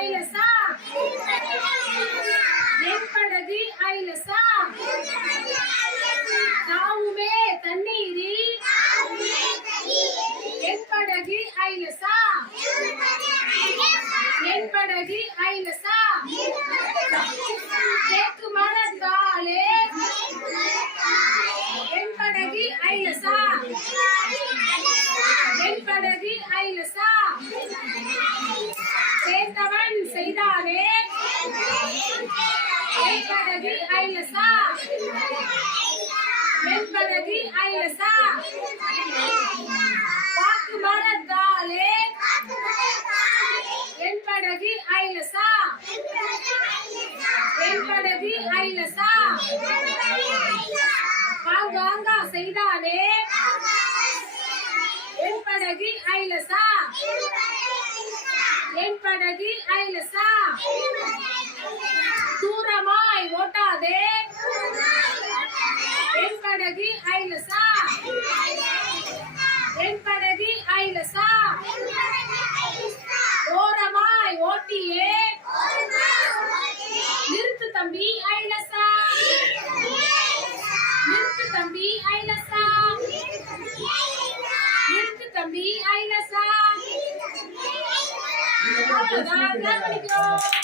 ஐலசா என் படகு ஐலசா தாவுமே தண்ணீரில் என் படகு ஐலசா என் படகு ஐலசா தேக்கு மரத்தாலே என் படகு ஐலசா என் படகு ஐலசா சேர்த்தவன் செய்தானே என் படகு ஐலசா என் படகு ஐலசா பாக்கு மரத்தாலே என் படகு ஐலசா என் படகு ஐலசா பாங்காங்கா செய்தானே என் படகு ஐலசா என் படகு ஐலசா தூரமாய் ஓட்டாதே என் படகு ஐலசா என் படகு ஐலசா ஓரமாய் ஓட்டியே நிறுத்து தம்பி ஐலசா நிறுத்து தம்பி ஐலசா நிறுத்து தம்பி ஐலசா அவ்வளவுதான்.